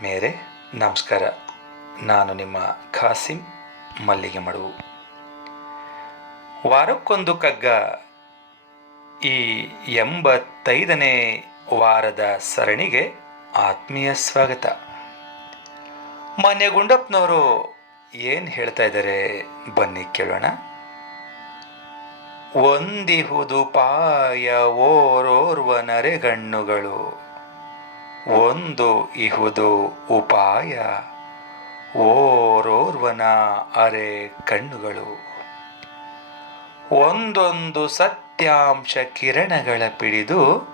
ಆತ್ಮೀಯರೇ ನಮಸ್ಕಾರ. ನಾನು ನಿಮ್ಮ ಖಾಸಿಂ ಮಲ್ಲಿಗೆ ಮಡುವು ವಾರಕ್ಕೊಂದು ಕಗ್ಗ ಈ ಎಂಬತ್ತೈದನೇ ವಾರದ ಸರಣಿಗೆ ಆತ್ಮೀಯ ಸ್ವಾಗತ. ಮಾನ್ಯ ಗುಂಡಪ್ಪನವರು ಏನು ಹೇಳ್ತಾ ಇದ್ದಾರೆ ಬನ್ನಿ ಕೇಳೋಣ. ಒಂದಿಹುದು ಪಾಯ ಓರೋರ್ವ ನರೆಗಣ್ಣುಗಳು. ಒಂದು ಇಹುದು ಉಪಾಯ. ಓರೋರ್ವನ ಅರೆ ಕಣ್ಣುಗಳು. ಒಂದೊಂದು ಸತ್ಯಾಂಶ ಕಿರಣಗಳ ಪಿಡಿದು,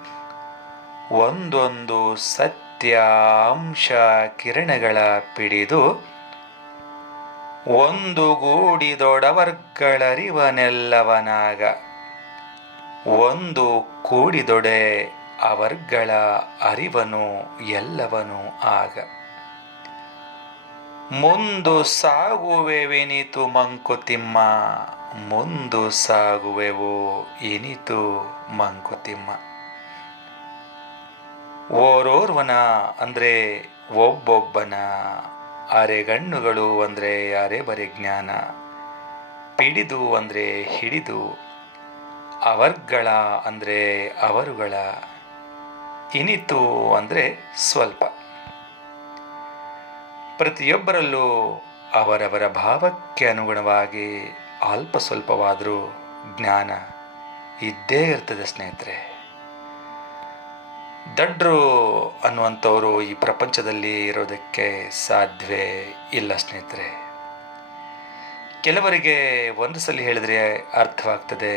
ಒಂದೊಂದು ಸತ್ಯಾಂಶ ಕಿರಣಗಳ ಪಿಡಿದು, ಒಂದು ಗೂಡಿದೊಡವರ್ಗಳರಿವನೆಲ್ಲವನಾಗ, ಒಂದು ಕೂಡಿದೊಡೆ ಅವರ್ಗಳ ಅರಿವನು ಎಲ್ಲವನು ಆಗ. ಮುಂದು ಸಾಗುವೆವೆನಿತು ಮಂಕುತಿಮ್ಮ? ಮುಂದು ಸಾಗುವೆವು ಇನಿತು ಮಂಕುತಿಮ್ಮ? ಓರೋರ್ವನ ಅಂದರೆ ಒಬ್ಬೊಬ್ಬನ, ಅರೆಗಣ್ಣುಗಳು ಅಂದರೆ ಅರೆ ಬರೆ ಜ್ಞಾನ, ಪಿಡಿದು ಅಂದರೆ ಹಿಡಿದು, ಅವರ್ಗಳ ಅಂದರೆ ಅವರುಗಳ ಇನಿತು ಅಂದರೆ ಸ್ವಲ್ಪ. ಪ್ರತಿಯೊಬ್ಬರಲ್ಲೂ ಅವರವರ ಭಾವಕ್ಕೆ ಅನುಗುಣವಾಗಿ ಅಲ್ಪ ಸ್ವಲ್ಪವಾದರೂ ಜ್ಞಾನ ಇದ್ದೇ ಇರ್ತದೆ ಸ್ನೇಹಿತರೆ. ದಡ್ರು ಅನ್ನುವಂಥವರು ಈ ಪ್ರಪಂಚದಲ್ಲಿ ಇರೋದಕ್ಕೆ ಸಾಧ್ಯವೇ ಇಲ್ಲ ಸ್ನೇಹಿತರೆ. ಕೆಲವರಿಗೆ ಒಂದು ಸಲ ಹೇಳಿದರೆ ಅರ್ಥವಾಗ್ತದೆ,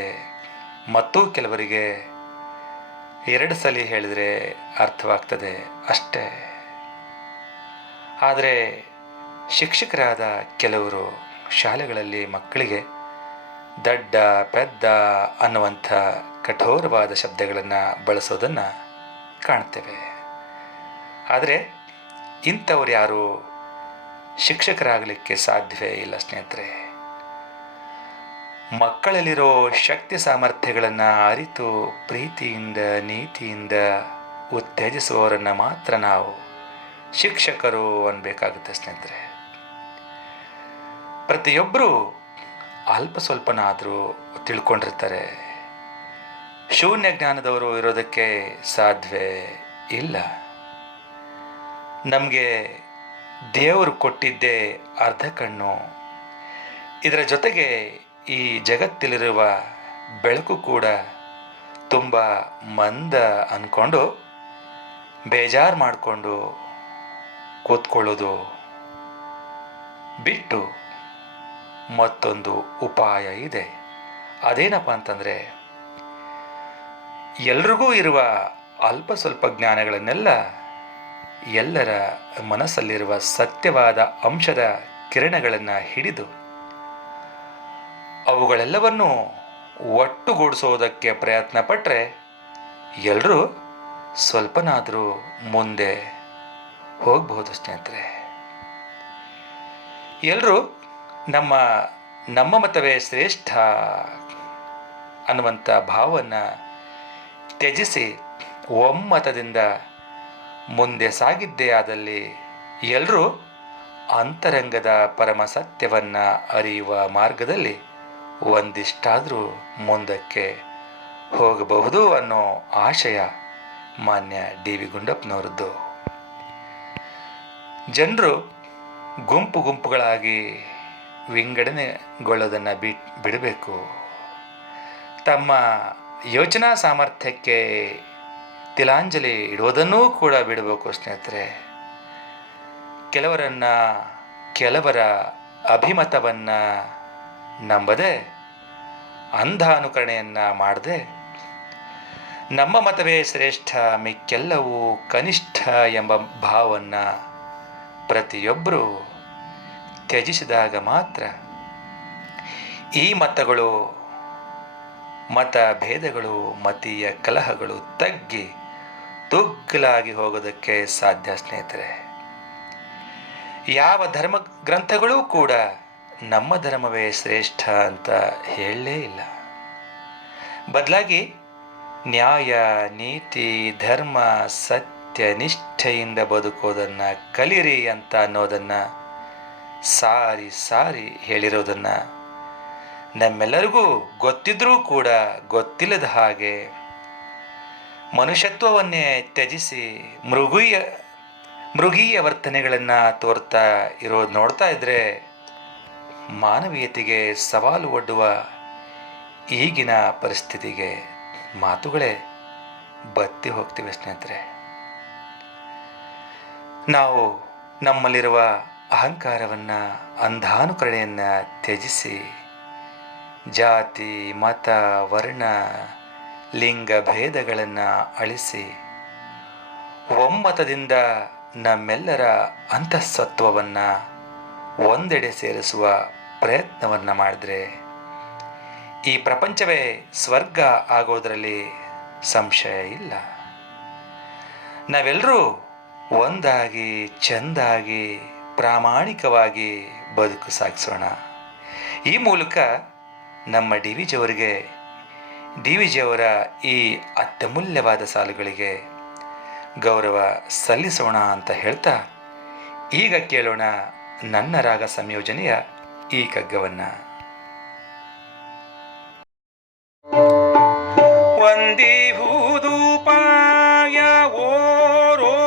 ಮತ್ತು ಕೆಲವರಿಗೆ ಎರಡು ಸಲ ಹೇಳಿದರೆ ಅರ್ಥವಾಗ್ತದೆ ಅಷ್ಟೇ. ಆದರೆ ಶಿಕ್ಷಕರಾದ ಕೆಲವರು ಶಾಲೆಗಳಲ್ಲಿ ಮಕ್ಕಳಿಗೆ ದಡ್ಡ, ಪೆದ್ದ ಅನ್ನುವಂಥ ಕಠೋರವಾದ ಶಬ್ದಗಳನ್ನು ಬಳಸೋದನ್ನು ಕಾಣ್ತೇವೆ. ಆದರೆ ಇಂಥವ್ರು ಯಾರು ಶಿಕ್ಷಕರಾಗಲಿಕ್ಕೆ ಸಾಧ್ಯವೇ ಇಲ್ಲ ಸ್ನೇಹಿತರೆ. ಮಕ್ಕಳಲ್ಲಿರೋ ಶಕ್ತಿ ಸಾಮರ್ಥ್ಯಗಳನ್ನು ಅರಿತು ಪ್ರೀತಿಯಿಂದ, ನೀತಿಯಿಂದ ಉತ್ತೇಜಿಸುವವರನ್ನು ಮಾತ್ರ ನಾವು ಶಿಕ್ಷಕರು ಅನ್ಬೇಕಾಗುತ್ತೆ ಸ್ನೇಹಿತರೆ. ಪ್ರತಿಯೊಬ್ಬರೂ ಅಲ್ಪ ಸ್ವಲ್ಪನಾದರೂ ತಿಳ್ಕೊಂಡಿರ್ತಾರೆ. ಶೂನ್ಯ ಜ್ಞಾನದವರು ಇರೋದಕ್ಕೆ ಸಾಧ್ಯವೇ ಇಲ್ಲ. ನಮಗೆ ದೇವರು ಕೊಟ್ಟಿದ್ದೇ ಅರ್ಧ ಕಣ್ಣು. ಇದರ ಜೊತೆಗೆ ಈ ಜಗತ್ತಲ್ಲಿರುವ ಬೆಳಕು ಕೂಡ ತುಂಬ ಮಂದ ಅಂದ್ಕೊಂಡು ಬೇಜಾರು ಮಾಡಿಕೊಂಡು ಕೂತ್ಕೊಳ್ಳೋದು ಬಿಟ್ಟು ಮತ್ತೊಂದು ಉಪಾಯ ಇದೆ. ಅದೇನಪ್ಪ ಅಂತಂದರೆ, ಎಲ್ರಿಗೂ ಇರುವ ಅಲ್ಪ ಸ್ವಲ್ಪ ಜ್ಞಾನಗಳನ್ನೆಲ್ಲ ಎಲ್ಲರ ಮನಸ್ಸಲ್ಲಿರುವ ಸತ್ಯವಾದ ಅಂಶದ ಕಿರಣಗಳನ್ನು ಹಿಡಿದು ಅವುಗಳೆಲ್ಲವನ್ನು ಒಟ್ಟುಗೂಡಿಸೋದಕ್ಕೆ ಪ್ರಯತ್ನ ಪಟ್ಟರೆ ಎಲ್ಲರೂ ಸ್ವಲ್ಪನಾದರೂ ಮುಂದೆ ಹೋಗಬಹುದು ಸ್ನೇಹಿತರೆ. ಎಲ್ಲರೂ ನಮ್ಮ ನಮ್ಮ ಮತವೇ ಶ್ರೇಷ್ಠ ಅನ್ನುವಂಥ ಭಾವವನ್ನು ತ್ಯಜಿಸಿ ಒಮ್ಮತದಿಂದ ಮುಂದೆ ಸಾಗಿದ್ದೇ ಆದಲ್ಲಿ ಎಲ್ಲರೂ ಅಂತರಂಗದ ಪರಮ ಸತ್ಯವನ್ನು ಅರಿಯುವ ಮಾರ್ಗದಲ್ಲಿ ಒಂದಿಷ್ಟಾದರೂ ಮುಂದಕ್ಕೆ ಹೋಗಬಹುದು ಅನ್ನೋ ಆಶಯ ಮಾನ್ಯ ಡಿ ವಿ ಗುಂಡಪ್ಪನವರದ್ದು. ಜನರು ಗುಂಪು ಗುಂಪುಗಳಾಗಿ ವಿಂಗಡಣೆಗೊಳ್ಳೋದನ್ನು ಬಿಟ್ ಬಿಡಬೇಕು. ತಮ್ಮ ಯೋಚನಾ ಸಾಮರ್ಥ್ಯಕ್ಕೆ ತಿಲಾಂಜಲಿ ಇಡೋದನ್ನೂ ಕೂಡ ಬಿಡಬೇಕು ಸ್ನೇಹಿತರೆ. ಕೆಲವರನ್ನು, ಕೆಲವರ ಅಭಿಮತವನ್ನು ನಂಬದೆ ಅಂಧ ಅನುಕರಣೆಯನ್ನು ಮಾಡದೆ ನಮ್ಮ ಮತವೇ ಶ್ರೇಷ್ಠ, ಮಿಕ್ಕೆಲ್ಲವೂ ಕನಿಷ್ಠ ಎಂಬ ಭಾವವನ್ನು ಪ್ರತಿಯೊಬ್ಬರೂ ತ್ಯಜಿಸಿದಾಗ ಮಾತ್ರ ಈ ಮತಗಳು, ಮತ ಭೇದಗಳು, ಮತೀಯ ಕಲಹಗಳು ತಗ್ಗಿ ತುಗ್ಗಲಾಗಿ ಹೋಗೋದಕ್ಕೆ ಸಾಧ್ಯ ಸ್ನೇಹಿತರೆ. ಯಾವ ಧರ್ಮ ಗ್ರಂಥಗಳೂ ಕೂಡ ನಮ್ಮ ಧರ್ಮವೇ ಶ್ರೇಷ್ಠ ಅಂತ ಹೇಳಲೇ ಇಲ್ಲ. ಬದಲಾಗಿ ನ್ಯಾಯ, ನೀತಿ, ಧರ್ಮ, ಸತ್ಯ, ನಿಷ್ಠೆಯಿಂದ ಬದುಕೋದನ್ನು ಕಲಿರಿ ಅಂತ ಅನ್ನೋದನ್ನು ಸಾರಿ ಸಾರಿ ಹೇಳಿರೋದನ್ನು ನಮ್ಮೆಲ್ಲರಿಗೂ ಗೊತ್ತಿದ್ರೂ ಕೂಡ ಗೊತ್ತಿಲ್ಲದ ಹಾಗೆ ಮನುಷ್ಯತ್ವವನ್ನೇ ತ್ಯಜಿಸಿ ಮೃಗೀಯ ಮೃಗೀಯ ವರ್ತನೆಗಳನ್ನು ತೋರ್ತಾ ಇರೋದು ನೋಡ್ತಾ ಇದ್ದರೆ ಮಾನವೀಯತೆಗೆ ಸವಾಲು ಒಡ್ಡುವ ಈಗಿನ ಪರಿಸ್ಥಿತಿಗೆ ಮಾತುಗಳೇ ಬತ್ತಿ ಹೋಗ್ತಿವೆ ಸ್ನೇಹಿತರೆ. ನಾವು ನಮ್ಮಲ್ಲಿರುವ ಅಹಂಕಾರವನ್ನು, ಅಂಧಾನುಕರಣೆಯನ್ನು ತ್ಯಜಿಸಿ, ಜಾತಿ, ಮತ, ವರ್ಣ, ಲಿಂಗ ಭೇದಗಳನ್ನು ಅಳಿಸಿ, ಒಮ್ಮತದಿಂದ ನಮ್ಮೆಲ್ಲರ ಅಂತಃಸತ್ವವನ್ನು ಒಂದೆಡೆ ಸೇರಿಸುವ ಪ್ರಯತ್ನವನ್ನು ಮಾಡಿದ್ರೆ ಈ ಪ್ರಪಂಚವೇ ಸ್ವರ್ಗ ಆಗೋದರಲ್ಲಿ ಸಂಶಯ ಇಲ್ಲ. ನಾವೆಲ್ಲರೂ ಒಂದಾಗಿ, ಚೆಂದಾಗಿ, ಪ್ರಾಮಾಣಿಕವಾಗಿ ಬದುಕು ಸಾಗಿಸೋಣ. ಈ ಮೂಲಕ ನಮ್ಮ ಡಿ ವಿ ಜಿಯವರಿಗೆ ಡಿ ವಿ ಜಿಯವರ ಈ ಅತ್ಯಮೂಲ್ಯವಾದ ಸಾಲುಗಳಿಗೆ ಗೌರವ ಸಲ್ಲಿಸೋಣ ಅಂತ ಹೇಳ್ತಾ ಈಗ ಕೇಳೋಣ ನನ್ನ ರಾಗ ಸಂಯೋಜನೆಯ ಈ ಕಗ್ಗವನ್ನು ವಂದಿಹುದು ಪಾಯ ಓರೋರ್ವನರೆ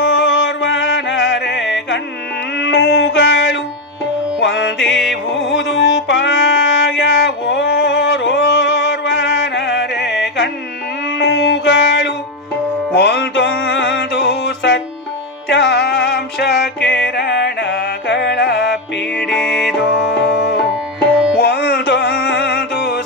ಗಣ್ಣುಗಳು ವಂದಿಹುದು ಪಾಯ ಓರೋರ್ವನರೆ ಗಣ್ಣುಗಳು ಒಂದೊಂದು ಸತ್ಯಾಂಶ ಕಿರಣಗಳ ಪಿಡಿದು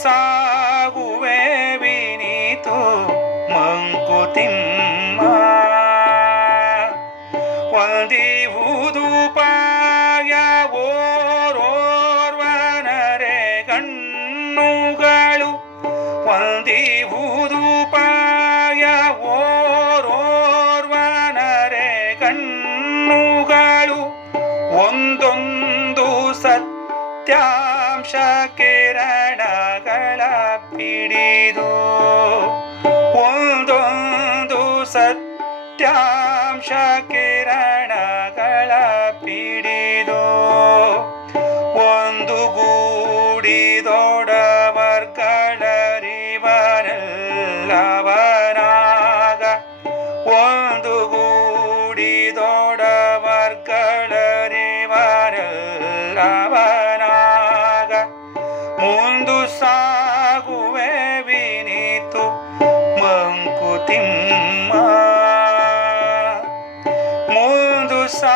ಸಾಗುವೆ ವಿನೀತು ಮಂಕುತಿಮ್ಮ ಒಂದಿಹುದು ಪಾಯ ಓರೋರ್ವನರೆ ಕಣ್ಣುಗಳು. ವಂದಿಹುದು ಪಾಯ ಓರೋರ್ವನರೆ ಕಣ್ಣುಗಳು. ಒಂದೊಂದು ಸತ್ಯಾಂಶ ಕಿರಣಗಳ ಪಿಡಿದು ಒಂದೊಂದು ಸತ್ಯಾಂಶ ಕಿರಣಗಳ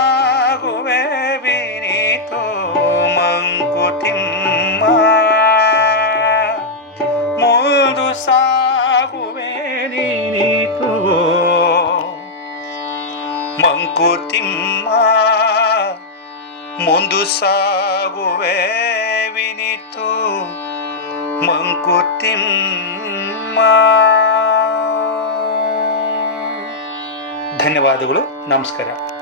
ಸಾಗುವೆ ವಿನಿತು ಮಂಕುತಿಮ್ಮ ಮುಂದು ಸಾಗುವೆ ನೀನಿತು ಮಂಕುತಿಮ್ಮ ಮುಂದು ಸಾಗುವೆ ವಿನಿತು ಮಂಕುತಿಮ್ಮ ಧನ್ಯವಾದಗಳು ನಮಸ್ಕಾರ.